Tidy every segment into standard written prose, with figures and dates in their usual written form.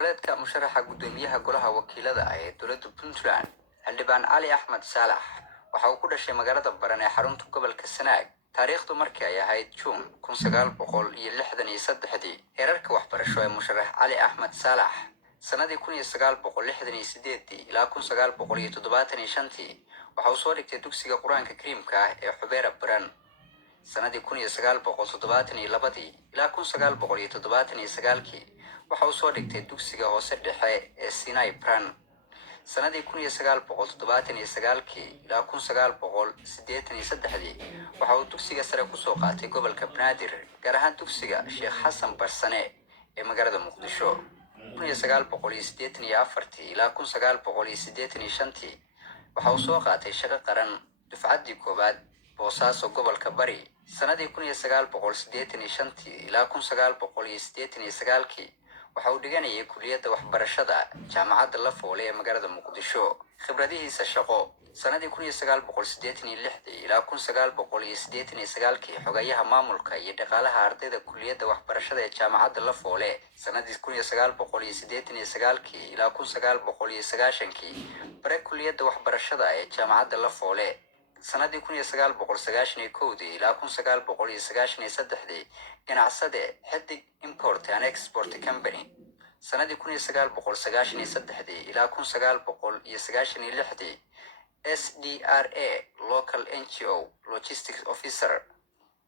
ولادka musharaxa gudoomiyaha golaha wakiilada ee dowladda Puntland xildhibaan Cali Axmed Saalax waxa uu ku dhashay magaalada Baran ee xarunta gobolka Sanaag taariikhdu markii ay ahayd June 1963 heerarka waxbarasho ee musharax Cali Axmed Saalax sanadii 1968 ilaa 1975 waxa uu soo dhigtay dugsiga Quraanka Kariimka ah ee Xubeera Baran sanadii 1972 ilaa 1979 waxa uu soo dhigtay dugsiga hoose dhexe ee Sinai Baran sanadii 1979 ilaa 1983 waxa uu dugsiga sare ku soo qaatay gobolka Banaadir gaar ahaan dugsiga Sheekh Xasan Barsane ee magaalada Muqdisho 1984 ilaa 1985 waxa uu soo qaatay shaqo qaran dufcaddii koowaad Boosaaso gobolka Bari sanadii 1985 ilaa 1989 waxa uu dhiganayay kulliyadda waxbarashada jaamacadda La Foole ee magaalada Muqdisho khibradihiisa shaqo sanadii 1986 ilaa 1989 xogayaha maamulka iyo dhaqaalaha ardayda kulliyadda waxbarashada ee jaamacadda La Foole sanadii 1989 ilaa 1990 bare kulliyadda waxbarashada ee jaamacadda La Foole sanadii 1991 ilaa 1993 ganacsade Xidig Import and Export Company sanadii 1993 ilaa 1996 SDRA Local NGO Logistics Officer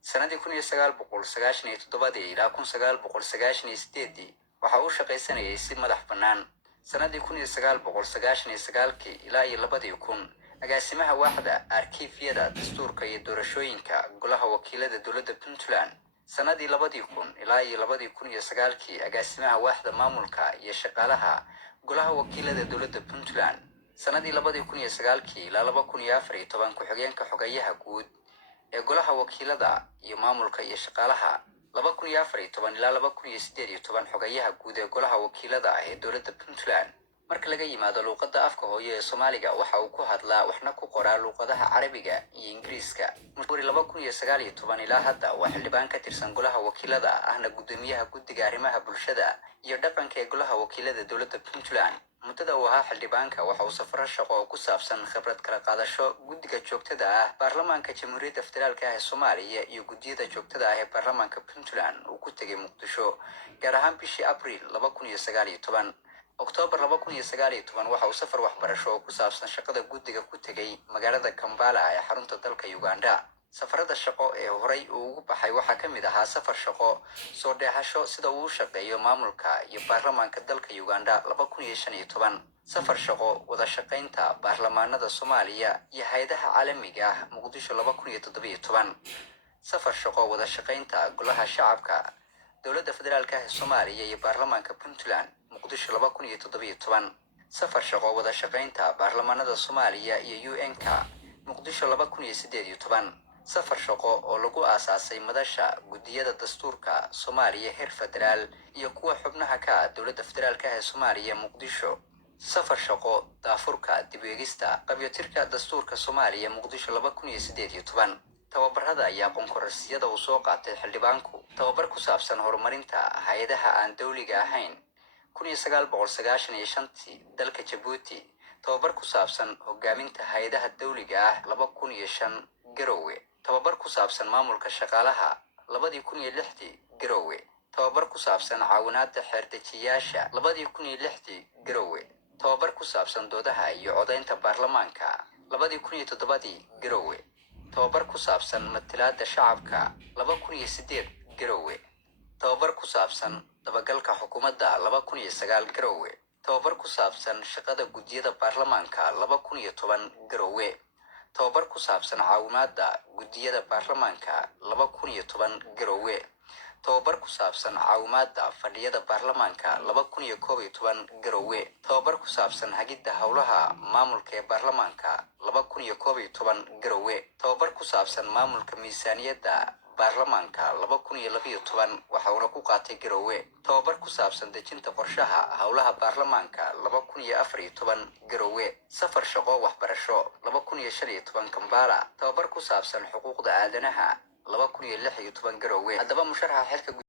sanadii 1997 ilaa 1998 waxa uu shaqaysanayay si madax bannaan sanadii 1999 ilaa 2000 agaasimaha waaxda arkiifyada dastuurka iyo doorashooyinka golaha wakiilada dowladda Puntland sanadii 2000 ilaa 2009 agaasimaha waaxda maamulka iyo shaqaalaha golaha wakiilada dowladda Puntland sanadii 2009 ilaa 2014 ku-xigeenka xogayaha guud ee golaha wakiilada iyo maamulka iyo shaqaalaha 2014 ilaa 2018 xogayaha guud ee golaha wakiilada ee dowladda Puntland marka laga yimaado luqadda afka hooyo ee Soomaaliga waxa uu ku hadlaa waxna ku qoraa luqadaha Carabiga iyo Ingiriiska muddo 2019 ilaa hadda waa xildhibaan ka tirsan golaha wakiilada ahna gudoomiyaha guddiga arrimaha bulshada iyo dhaqanka ee golaha wakiilada dowladda Puntland muddada uu ahaa xildhibaanka waxa uu safar shaqo oo ku saabsan khibrad kala qaadasho guddiga joogtada ah baarlamaanka jamhuuriyadda federaalka ah ee Soomaaliya iyo guddiyada joogtada ah ee baarlamaanka Puntland uu ku tagay Muqdisho gaar ahaan bishii Abriil 2019 October 2019 waxa uu safar waxbarasho oo ku saabsan shaqada guddiga ku tagay magaalada Kampala ee xarunta dalka Uganda safarada shaqo ee horay uu ugu baxay waxa ka mid ahaa safar shaqo soo dheehasho sida uu shaqeeyo maamulka iyo baarlamaanka dalka Uganda 2015 safar shaqo wada shaqaynta baarlamaanada Soomaaliya iyo hay'adaha caalamiga ah Muqdisho 2017 safar shaqo wada shaqaynta golaha shacabka dowladda federaalka ah ee Soomaaliya iyo baarlamaanka Puntland Muqdisho 2017 safar shaqo wada shaqaynta baarlamaanada Soomaaliya iyo UN-ka Muqdisho 2018 safar shaqo oo lagu aasaasay madasha guddiyada dastuurka Soomaaliya heer federaal iyo kuwa xubnaha ka dowladda federaalka ah ee Soomaaliya Muqdisho safar shaqo daafurka dib u eegista qabyootirka dastuurka Soomaaliya Muqdisho 2018 tababarada ayaa qonkorsiyada uu soo qaatay xildhibaanku tababar ku saabsan horumarinta hay'adaha aan dawliga ahayn 1995 dalka Djibouti tababar ku saabsan hogaaminta hay'adaha dawliga ah 2005 Garowe tababar ku saabsan maamulka shaqaalaha 2006 Garowe tababar ku saabsan caawinaadda xeerdejiyaasha 2006 Garowe tababar ku saabsan doodaha iyo codaynta baarlamaanka 2007 Garowe tababar ku saabsan matalaadda shacabka 2008 Garowe tababar ku saabsan dabagalka xukuumadda 2009 Garowe tababar ku saabsan shaqada guddiyada baarlamaanka 2010 Garowe tababar ku saabsan caawimaadda guddiyada baarlamaanka 2010 Garowe tababar ku saabsan caawimaadda fadhiyada baarlamaanka 2011 Garowe tababar ku saabsan hagidda howlaha maamulka ee baarlamaanka 2011 Garowe tababar ku saabsan maamulka miisaaniyadda baarlamaanka 2012 waxa uu ku qaatay Garowe tababar ku saabsan dejinta qorshaha howlaha baarlamaanka 2014 Garowe safar shaqo waxbarasho 2015 Kampala tababar ku saabsan xuquuqda aadanaha 2016 Garowe haddaba musharaxa xilka